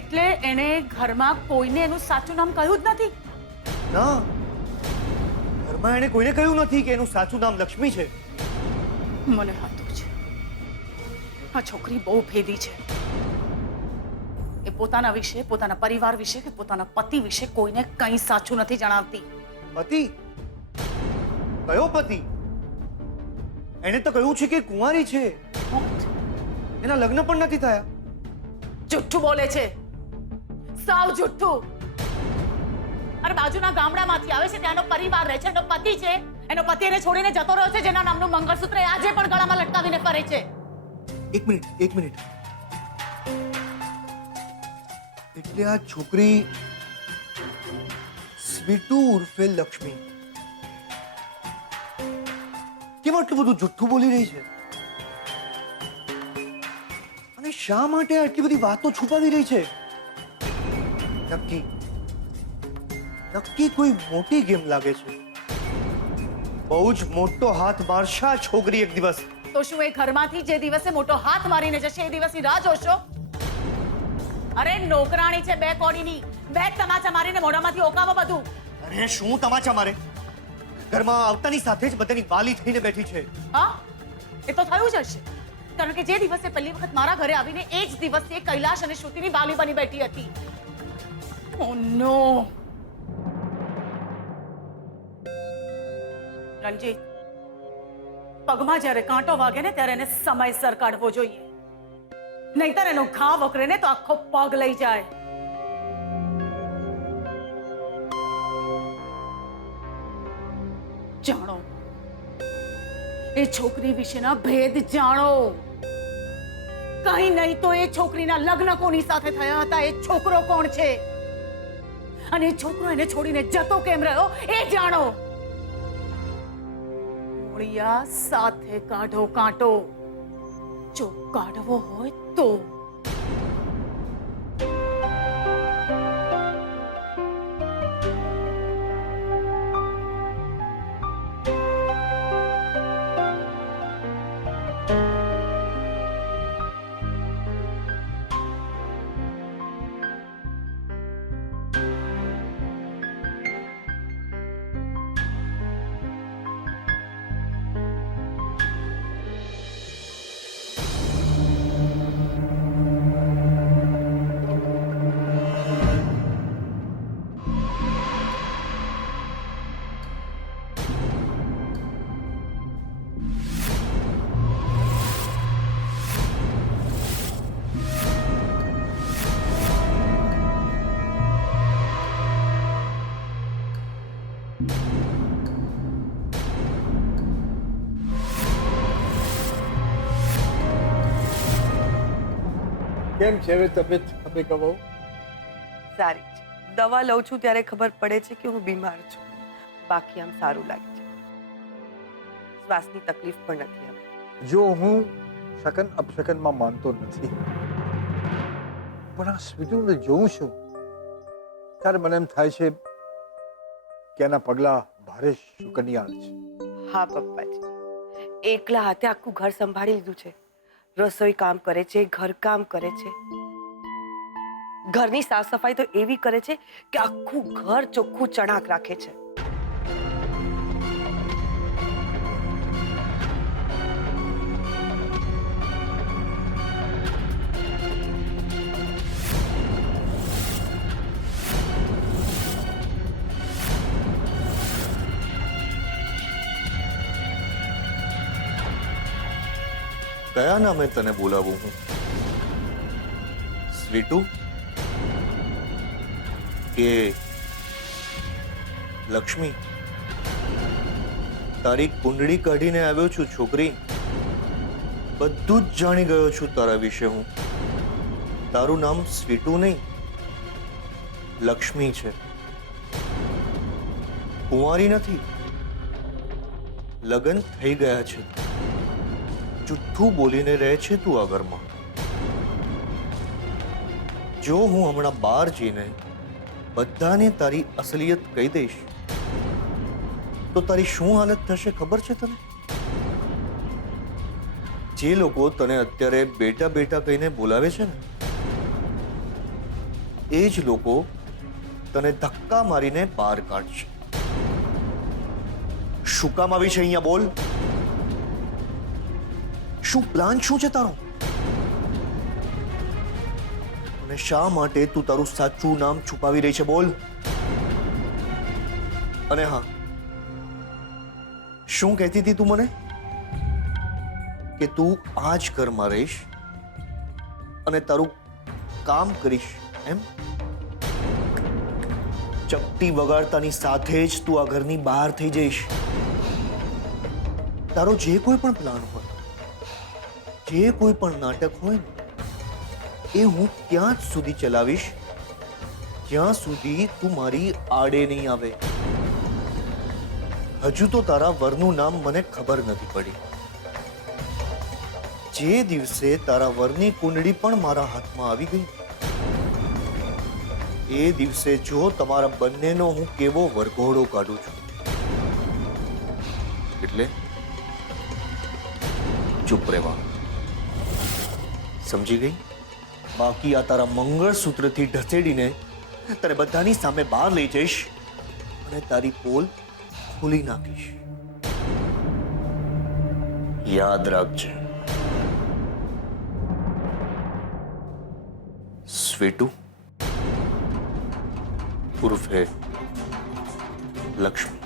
એટલે એને ઘરમાં કોઈને એનું સાચું નામ કહ્યું જ નથી? ના, ઘરમાં એને કોઈને કહ્યું નથી કે એનું સાચું નામ લક્ષ્મી છે. મને હતું છે, આ છોકરી બહુ ભેદી છે. એ પોતાના વિશે, પોતાના પરિવાર વિશે કે પોતાના પતિ વિશે કોઈને કંઈ સાચું નથી જણાવતી. પતિ? કયો પતિ? એને તો કહ્યું છે કે કુંવારી છે, એના લગ્ન પણ નથી થયા. જુઠ્ઠું બોલે છે, સાવ જુઠ્ઠું. અરે બાજુના ગામડામાંથી આવે છે, ત્યાંનો પરિવાર રહે છે, એનો પતિ છે, એનો પતિ એને છોડીને જતો રહ્યો છે, જેના નામનું મંગળસૂત્ર એ આજે પણ ગળામાં લટકાવીને ફરે છે. એક મિનિટ. એટલે આ છોકરી સ્વીટુ ઉર્ફે લક્ષ્મી કેમ આટલું બધું જુઠ્ઠું બોલી રહી છે? અને શા માટે આટલી બધી વાતો છુપાવી રહી છે? નક્કી કોઈ મોટી ગેમ લાગે છે. બહુ જ મોટો હાથ મારશે આ છોકરી એક દિવસ. તો શું એ ઘરમાંથી જે દિવસે મોટો હાથ મારીને જશે એ દિવસની રાહ જોશો? અરે નોકરાણી છે, બે કોડીની, બે તમાચા મારીને મોઢામાંથી ઓકાવો બધું. અરે શું તમાચા મારે? ઘરમાં આવતાની સાથે જ બધાની વાલી થઈને બેઠી છે. હા, એ તો થયું જ હશે, કારણ કે જે દિવસે પહેલી વખત મારા ઘરે આવીને એ જ દિવસે કૈલાશ અને શ્રુતિની વાલી બની બેઠી હતી. ઓ નો! રણજીત, પગમાં જ્યારે કાંટો વાગે ને ત્યારે એને સમયસર કાઢવો જોઈએ, નહીતર એનો ઘા વકરે ને તો આખો પગ લઈ જાય. જાણો, એ છોકરી વિશેના ભેદ જાણો. કઈ નહીં તો એ છોકરીના લગ્ન કોની સાથે થયા હતા, એ છોકરો કોણ છે, અને એ છોકરો એને છોડીને જતો કેમ રહ્યો એ જાણો. મૂળિયા સાથે કાઢો કાંટો, જો કાઢવો હોય તો. કેમ છે હવે તબિયત તમે કહો? સારી છે. દવા લઉં છું ત્યારે ખબર પડે છે કે હું બીમાર છું. બાકી આમ સારું લાગે છે. શ્વાસની તકલીફ પણ નથી હવે. જો હું શકન અપશકનમાં માનતો નથી, પણ આ સ્વીટુને જોઉં છું ત્યારે મને એમ થાય છે કે એના પગલા ભારે શુકનિયાળ છે. હા પપ્પાજી, એકલા હાથે આખું ઘર સંભાળી લીધું છે. રસોઈ કામ કરે છે, ઘર કામ કરે છે, ઘરની સાફ સફાઈ તો એવી કરે છે કે આખું ઘર ચોખ્ખું ચણાક રાખે છે. કયા નામે તને બોલાવું હું? સ્વીટુ કે લક્ષ્મી? તારી કુંડળી કાઢીને આવ્યો છું છોકરી. બધું જ જાણી ગયો છું તારા વિશે હું. તારું નામ સ્વીટુ નહીં, લક્ષ્મી છે. કુંવારી નથી, લગ્ન થઈ ગયા છે. જુઠ્ઠું બોલીને રહે છે તું આ ઘરમાં. જો હું હમણાં બહાર જઈને બધાને તારી અસલિયત કહી દઈશ તો તારી શું હાલત થશે ખબર છે તને? જે લોકો તને અત્યારે બેટા બેટા કહીને બોલાવે છે ને, એ જ લોકો તને ધક્કા મારીને બહાર કાઢશે. શું કામ આવી છે અહીંયા? બોલ. શું પ્લાન શું છે તારો? અને શા માટે તું તારું સાચું નામ છુપાવી રહી છે? બોલ. અને હા, શું કહેતી હતી તું મને? કે તું આ જ ઘરમાં રહીશ અને તારું કામ કરીશ એમ? ચપટી વગાડતાની સાથે જ તું આ ઘરની બહાર થઈ જઈશ. તારો જે કોઈ પણ પ્લાન હોય, જે કોઈ પણ નાટક હોય ને, એ હું ત્યાં જ સુધી ચલાવીશ જ્યાં સુધી તું મારી આડે નહીં આવે. હજુ તો તારા વરનું નામ મને ખબર નથી પડી. જે દિવસે તારા વરની કુંડળી પણ મારા હાથમાં આવી ગઈ, એ દિવસે જો તમારા બંનેનો હું કેવો વરઘોડો કાઢું છું. એટલે ચૂપ રહેવા. સમજી ગઈ? બાકી આ તારા મંગળસૂત્રથી ઢસેડીને તને બધાની સામે બહાર લઈ જઈશ અને તારી પોલ ખોલી નાખીશ. યાદ રાખજે. સ્વીટુ ઉર્ફે લક્ષ્મી.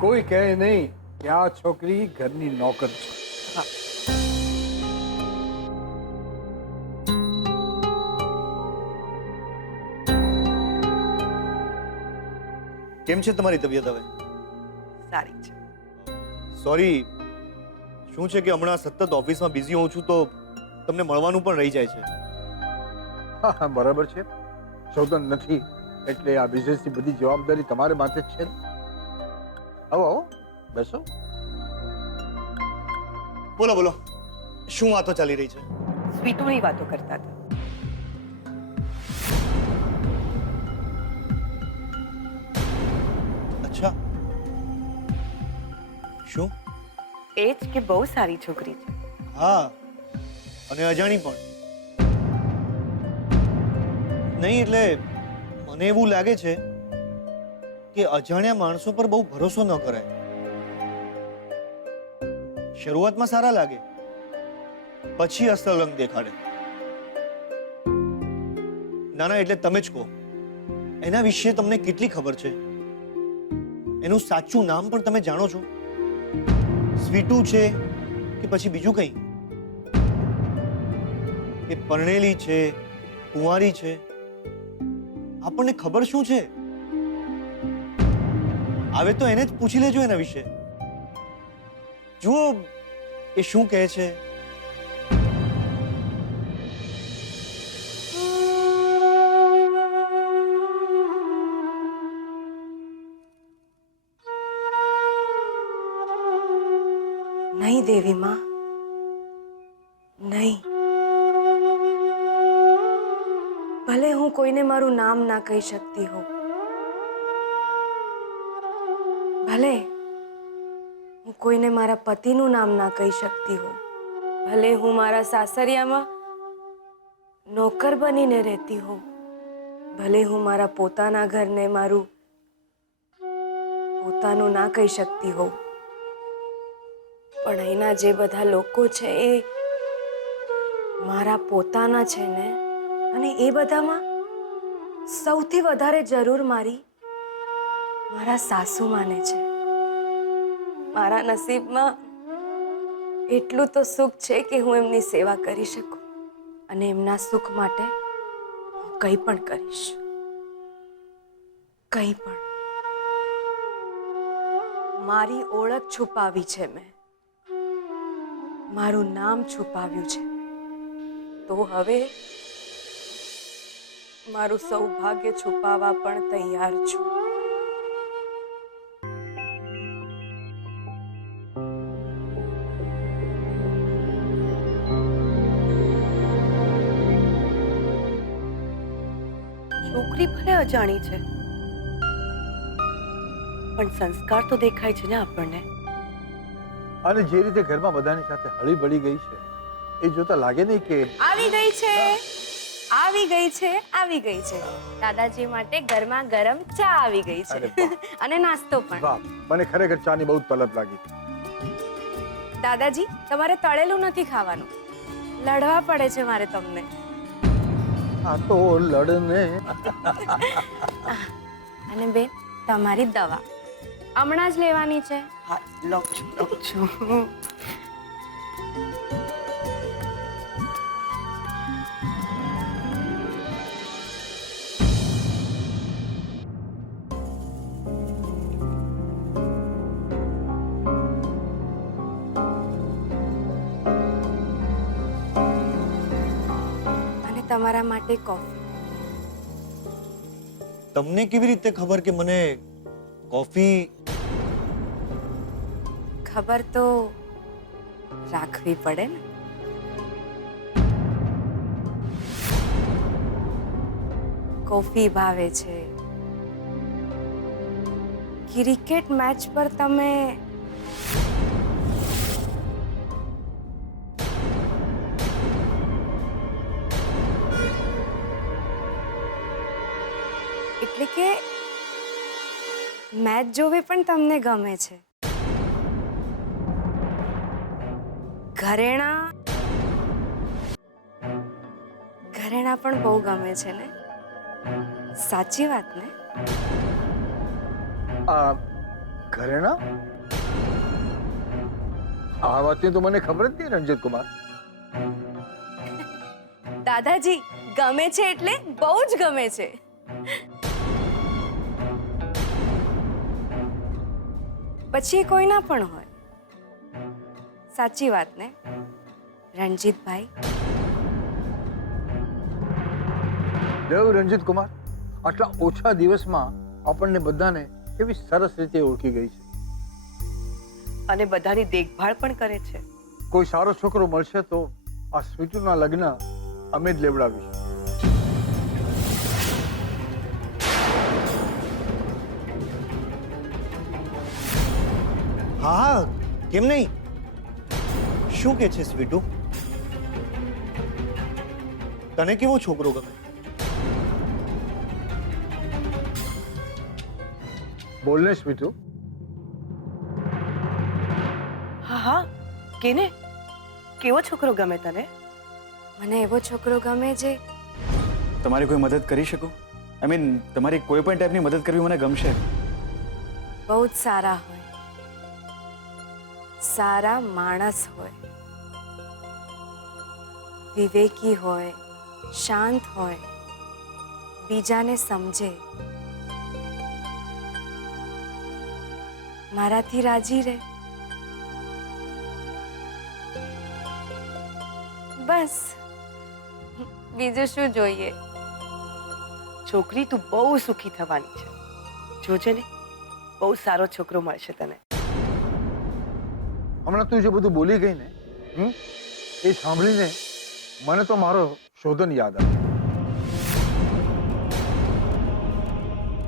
કોઈ કહે નહીં કે આ છોકરી ઘરની નોકર છે. કેમ છે તમારી તબિયત હવે? સારી છે. સોરી, શું છે કે હમણાં સતત ઓફિસમાં બિઝી હોઉં છું તો તમને મળવાનું પણ રહી જાય છે. હા હા, બરાબર છે. સૌદન નથી એટલે આ બિઝનેસની બધી જવાબદારી તમારે માથે જ છે ને. આવો આવો, બેસો. બોલો બોલો, શું વાતો ચાલી રહી છે? સ્વીટુની વાતો કરતા હતા. અચ્છા, શું? એ જ કે બહુ સારી છોકરી છે. હા, અને અજાણી પણ નહીં. એટલે મને એવું લાગે છે કે અજાણ્યા માણસો પર બહુ ભરોસો ન કરાય. શરૂઆતમાં સારા લાગે, પછી અસલ રંગ દેખાડે. ના ના, એટલે તમે જ કહો, એના વિશે તમને કેટલી ખબર છે? એનું સાચું નામ પણ તમે જાણો છો? સ્વીટુ છે કે પછી બીજું કંઈ? કે પરણેલી છે, કુંવારી છે? આપણને ખબર શું છે? આવે તો એને જ પૂછી લેજો એના વિશે. જુઓ એ શું કહે છે. નહીં દેવી માં, નહીં. ભલે હું કોઈને મારું નામ ના કહી શકતી હોઉં, ભલે હું કોઈને મારા પતિનું નામ ના કહી શકતી હોઉં, ભલે હું મારા સાસરિયામાં નોકર બનીને રહેતી હોઉં, ભલે હું મારા પોતાના ઘરને મારું પોતાનું ના કહી શકતી હોઉં, પણ અહીંના જે બધા લોકો છે એ મારા પોતાના છે ને. અને એ બધામાં સૌથી વધારે જરૂર મારા સાસુમાને છે. મારા નસીબમાં એટલું તો સુખ છે કે હું એમની સેવા કરી શકું, અને એમના સુખ માટે હું કંઈ પણ કરીશ, કંઈ પણ. મારી ઓળખ છુપાવી છે મેં, મારું નામ છુપાવ્યું છે, તો હવે મારું સૌભાગ્ય છુપાવવા પણ તૈયાર છું. છોકરી ભલે અજાણી છે, પણ સંસ્કાર તો દેખાય છે ને આપણને. અને જે રીતે ઘરમાં બધાની સાથે હળી ભળી ગઈ છે એ જોતા લાગે નહીં કે આવી ગઈ છે, આવી ગઈ છે, આવી ગઈ છે. દાદાજી માટે ગરમા ગરમ ચા આવી ગઈ અરે છે, વાહ. અને નાસ્તો પણ. વાહ, મને ખરેખર ચાની બહુ તલબ લાગી. દાદાજી, તમારે તળેલું નથી ખાવાનું, લડવા પડે છે મારે તમને. આ તો લડને. અને બેન, તમારી દવા હમણાં જ લેવાની છે. હા, લઉં છું. અને તમારા માટે કોફી. તમને કેવી રીતે ખબર કે મને કોફી? ખબર તો રાખવી પડે ને. કોફી ભાવે છે, ક્રિકેટ મેચ પર તમે એટલે કે મેચ જોવી પણ તમને ગમે છે. ઘરેણા પણ બહુ ગમે છે ને? સાચી વાત ને? આ ઘરેણા? આ વાતની તો મને ખબર જ નહીં, રંજીત કુમાર. દાદાજી, ગમે છે એટલે બહુ જ ગમે છે. પછી એ કોઈના પણ હોય. સાચી વાત ને રણજીતભાઈ? દેવ રંજીત કુમાર, આટલા ઓછા દિવસમાં આપણને બધાને કેવી સરસ રીતે ઓળખી ગઈ છે. અને બધાની દેખભાળ પણ કરે છે. કોઈ સારો છોકરો મળશે તો આ સ્વીટુના લગ્ન અમે જ લેવડાવીશું. હા, કેમ નહીં? શું કે છે સ્વીટુ? તને કેવો છોકરો ગમે? બોલને સ્વીટુ. હા, કેને? કેવો છોકરો ગમે તને? મને એવો છોકરો ગમે જે તમારી કોઈ મદદ કરી શકું? આઈ મીન તમારી કોઈ પણ ટાઈપની મદદ કરવી મને ગમશે. બહુ જ સારા હોય, સારા માણસ હોય, વિવેકી હોય, શાંત હોય, બીજાને સમજે, મારાથી રાજી રહે, બસ બીજું શું જોઈએ? છોકરી તું બહુ સુખી થવાની છે. જોજે ને, બહુ સારો છોકરો મળશે તને. હમણાં તું જે બધું બોલી ગઈ ને એ સાંભળીને મને તો મારો શોધન યાદ આવ્યો.